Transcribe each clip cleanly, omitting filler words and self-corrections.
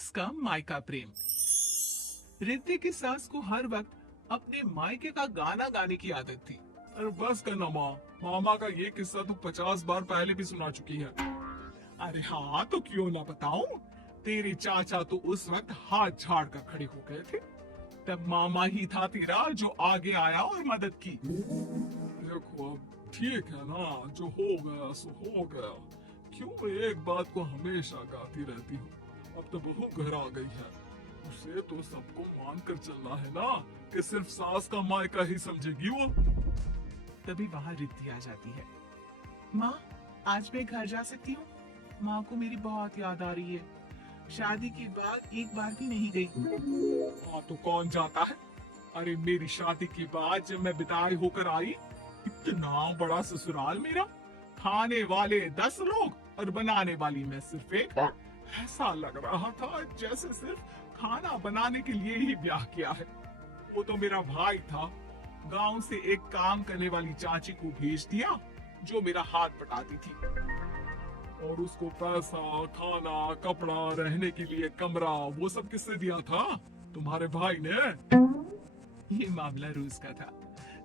सास का मायका प्रेम। रिद्धि की सास को हर वक्त अपने मायके का गाना गाने की आदत थी। अरे बस कर ना माँ, मामा का ये किस्सा तो 50 बार पहले भी सुना चुकी है। अरे हाँ, तो क्यों ना बताऊं। तेरे चाचा तो उस वक्त हाथ झाड़ कर खड़े हो गए थे। तब मामा ही था तेरा जो आगे आया और मदद की। देखो अब ठीक है ना, जो हो गया सो हो गया। क्यों एक बात को हमेशा गाती रहती हो। अब तो बहू घर आ गई है, उसे तो सबको मान कर चलना है ना, कि सिर्फ सास का मायका ही समझेगी वो। तभी वहाँ रिद्धि आ जाती है। माँ, आज मैं घर जा सकती हूँ? माँ को मेरी बहुत याद आ रही है। शादी के बाद एक बार भी नहीं गई। हाँ तो कौन जाता है। अरे मेरी शादी के बाद जब मैं विदाई होकर आई, इतना बड़ा ससुराल मेरा, खाने वाले 10 लोग और बनाने वाली मैं सिर्फ एक। ऐसा लग रहा था जैसे सिर्फ खाना बनाने के लिए ही ब्याह किया है। वो तो मेरा भाई था, गांव से एक काम करने वाली चाची को भेज दिया जो मेरा हाथ पटाती थी। और उसको पैसा, खाना, कपड़ा, रहने के लिए कमरा, वो सब किसने दिया था? तुम्हारे भाई ने। ये मामला रूस का था।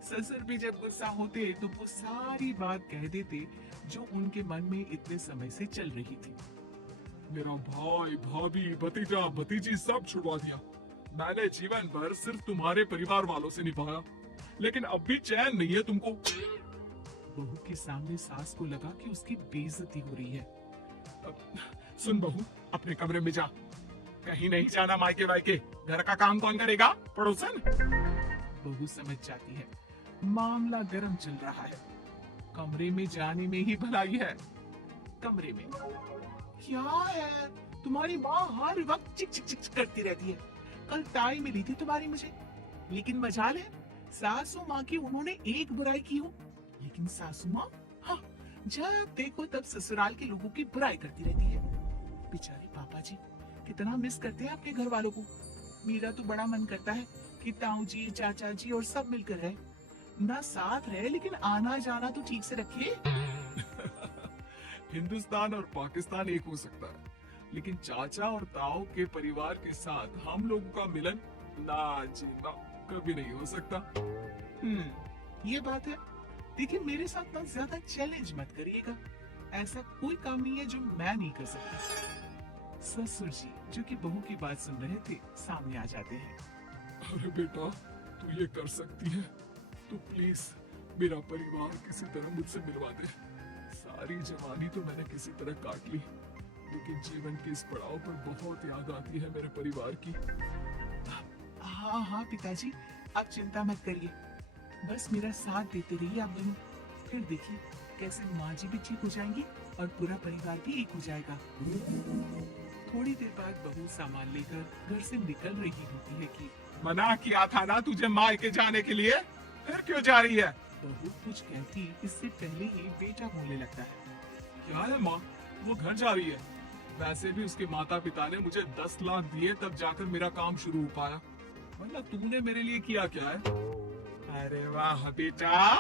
ससुर भी जब गुस्सा होते तो वो सारी बात कह देते जो उनके मन में इतने समय से चल रही थी। मेरा भाई, भाभी, भतीजा, भतीजी सब छुड़वा दिया। मैंने जीवन भर सिर्फ तुम्हारे परिवार वालों से निभाया, लेकिन अब भी चैन नहीं है तुमको। बहू के सामने सास को लगा कि उसकी बेइज्जती हो रही है। सुन बहू, अपने कमरे में जा। कहीं नहीं जाना मायके वायके। घर का काम कौन करेगा? पड़ोसन। बहू समझ जाती है मामला गर्म चल रहा है। कमरे में जाने में ही भलाई है। कमरे में क्या है? तुम्हारी माँ हर वक्त चिक चिक चिक करती रहती है। कल ताई मिली थी तुम्हारी मुझे, लेकिन मजाल है सासू माँ की उन्होंने एक बुराई की हो। लेकिन सासू माँ, हाँ, जब देखो तब ससुराल के लोगों की बुराई करती रहती है। बेचारे पापा जी कितना मिस करते हैं अपने घर वालों को। मेरा तो बड़ा मन करता है कि ताऊ जी, चाचा जी और सब मिलकर रहे। ना साथ रहे लेकिन आना जाना तो ठीक से रखे। हिंदुस्तान और पाकिस्तान एक हो सकता है, लेकिन चाचा और ताऊ के परिवार के साथ हम लोगों का मिलन ना जी ना कभी नहीं हो सकता। ये बात है। लेकिन मेरे साथ ना ज्यादा चैलेंज मत करिएगा। ऐसा कोई काम नहीं है जो मैं नहीं कर सकती। ससुर जी जो कि बहू की बात सुन रहे थे सामने आ जाते हैं। अरे बेटा, तू ये कर सकती है तो प्लीज मेरा परिवार किसी तरह मुझसे मिलवा दे। सारी जवानी तो मैंने किसी तरह काट ली, लेकिन जीवन के इस पड़ाव पर बहुत याद आती है मेरे परिवार की। हाँ हाँ पिताजी, आप चिंता मत करिए। बस मेरा साथ देते रहिए आप दोनों। फिर देखिए कैसे माँ जी भी ठीक हो जाएंगी और पूरा परिवार भी एक हो जाएगा। थोड़ी देर बाद बहू सामान लेकर घर से निकल रही होती है कि मना किया था ना तुझे मायके जाने के लिए, फिर क्यों जा रही है? बहू कुछ कहती इससे पहले ही बेटा बोलने लगता है। क्या है माँ, वो घर जा रही है। वैसे भी उसके माता पिता ने मुझे 10 लाख दिए तब जाकर मेरा काम शुरू हो पाया, वरना तूने मेरे लिए किया क्या है? अरे वाह बेटा,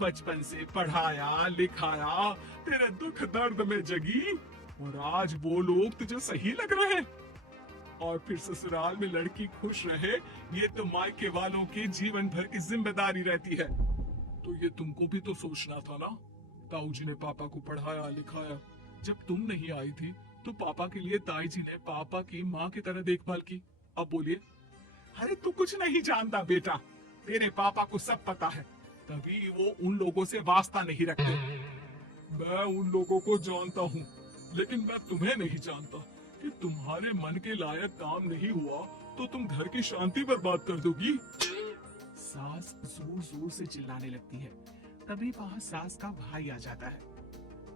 बचपन से पढ़ाया लिखाया, तेरे दुख दर्द में जगी, और आज वो लोग तुझे सही लग रहे हैं? और फिर ससुराल में लड़की खुश रहे, ये तो मायके वालों की जीवन भर की जिम्मेदारी रहती है। तो ये तुमको भी तो सोचना था ना। ताऊ जी ने पापा को पढ़ाया लिखाया, जब तुम नहीं आई थी तो पापा के लिए ताई जी ने पापा की माँ की तरह देखभाल की। अब बोलिए। अरे तू कुछ नहीं जानता बेटा, तेरे पापा को सब पता है, तभी वो उन लोगों से वास्ता नहीं रखते। मैं उन लोगों को जानता हूँ, लेकिन मैं तुम्हें नहीं जानता कि तुम्हारे मन के लायक काम नहीं हुआ तो तुम घर की शांति बर्बाद कर दोगी। सास जोर जोर से चिल्लाने लगती है। तभी वहाँ सास का भाई आ जाता है।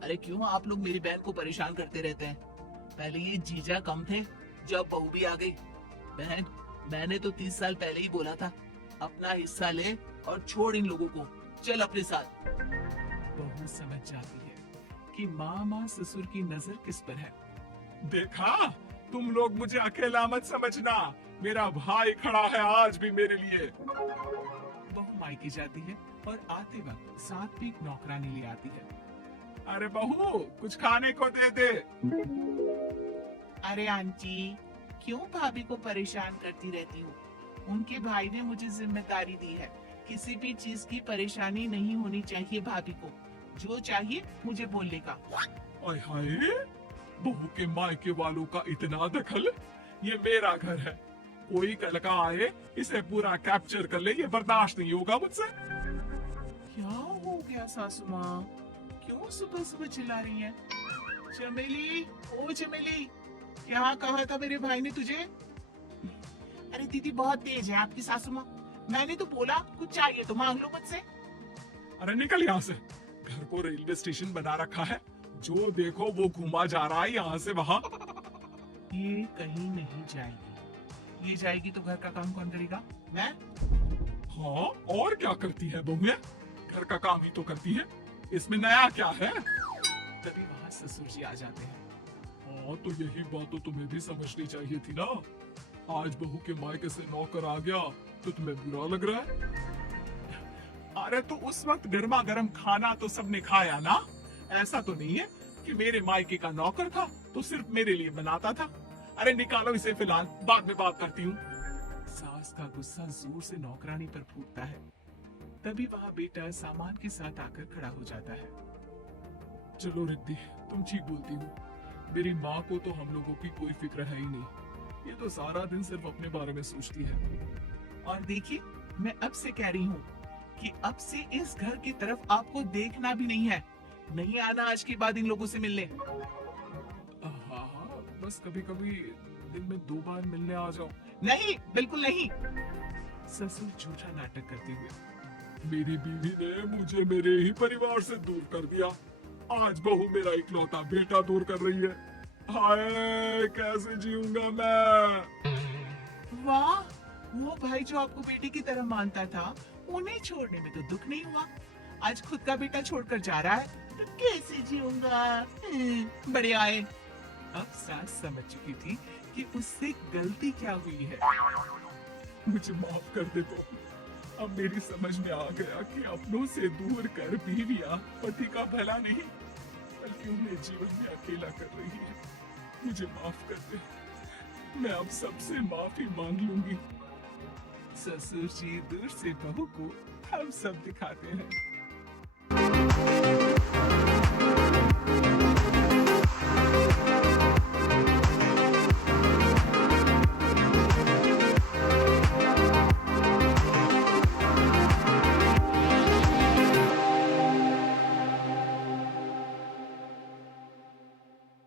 अरे क्यों आप लोग मेरी बहन को परेशान करते रहते हैं? पहले ये जीजा कम थे, जब बहू भी आ गई। बहन, मैंने तो 30 साल पहले ही बोला था, अपना हिस्सा ले और छोड़ इन लोगों को, चल अपने साथ। बहू समझ जाती है कि मामा ससुर की नजर किस पर है। देखा, तुम लोग मुझे अकेला मत समझना, मेरा भाई खड़ा है आज भी मेरे लिए। बहू मायके जाती है और आते वक्त साथ भी एक नौकरानी ले आती है। अरे बहू, कुछ खाने को दे दे। अरे आंटी, क्यों भाभी को परेशान करती रहती हो? उनके भाई ने मुझे जिम्मेदारी दी है। किसी भी चीज की परेशानी नहीं होनी चाहिए भाभी को। जो चाहिए मुझे बोलने का। आय हाय, बहू के मायके वालों का इतना दखल। ये मेरा घर है, कोई कल का आए इसे पूरा कैप्चर कर ले, ये बर्दाश्त नहीं होगा मुझसे। क्या हो गया सासू माँ? क्यों सुबह सुबह चिल्ला रही हैं? चमेली, ओ चमेली, क्या कहा था मेरे भाई ने तुझे? अरे दीदी बहुत तेज है आपकी सासू माँ। मैंने तो बोला कुछ चाहिए तो मांग लो मुझसे। अरे निकल यहाँ से, घर को रेलवे स्टेशन बना रखा है, जो देखो वो घुमा जा रहा है यहाँ से वहाँ। ये कहीं नहीं जाएगी। ये जाएगी तो घर का काम कौन करेगा? मैं? हाँ, और क्या करती है बहुएं? घर का काम ही तो करती है, इसमें नया क्या है? तभी वहाँ ससुर जी आ जाते हैं। हाँ, तो यही बात तो तुम्हें भी समझनी चाहिए थी ना। आज बहू के मायके से नौकर आ गया तो तुम्हें बुरा लग रहा है? अरे तो उस वक्त गर्मा गर्म खाना तो सबने खाया ना। ऐसा तो नहीं है कि मेरे मायके का नौकर था तो सिर्फ मेरे लिए बनाता था। अरे निकालो इसे, फिलहाल बाद में बात करती हूँ। सास का गुस्सा जोर से नौकरानी पर फूटता है। तभी वहाँ बेटा सामान के साथ आकर खड़ा हो जाता है। चलो रिद्धि, तुम ठीक बोलती हो। मेरी माँ को तो हम लोगों की कोई फिक्र है ही नहीं, ये तो सारा दिन सिर्फ अपने बारे में सोचती है। और देखिए, मैं अब से कह रही हूँ कि अब से इस घर की तरफ आपको देखना भी नहीं है। नहीं आना आज के बाद इन लोगों से मिलने। हाँ, बस कभी कभी दिन में 2 बार मिलने आ जाओ। नहीं, बिल्कुल नहीं। ससुर झूठा नाटक करते हुए। मेरी बीवी ने मुझे मेरे ही परिवार से दूर कर दिया, आज बहू मेरा इकलौता बेटा दूर कर रही है। हाय, कैसे जीऊंगा मैं? वाह, वो भाई जो आपको बेटे की तरह मानता था, उन्हें छोड़ने में तो दुख नहीं हुआ। आज खुद का बेटा छोड़कर जा रहा है तो कैसे जीऊंगा? बढ़िया है। अब सास समझ चुकी थी कि उससे गलती क्या हुई है। मुझे माफ कर दे बहू, अब मेरी समझ में आ गया कि अपनों से दूर कर बीवियां पति का भला नहीं बल्कि उन्हें जीवन में अकेला कर रही है। मुझे माफ कर दे, मैं अब सबसे माफी मांग लूंगी। ससुर जी दूर से बहू को हम सब दिखाते हैं।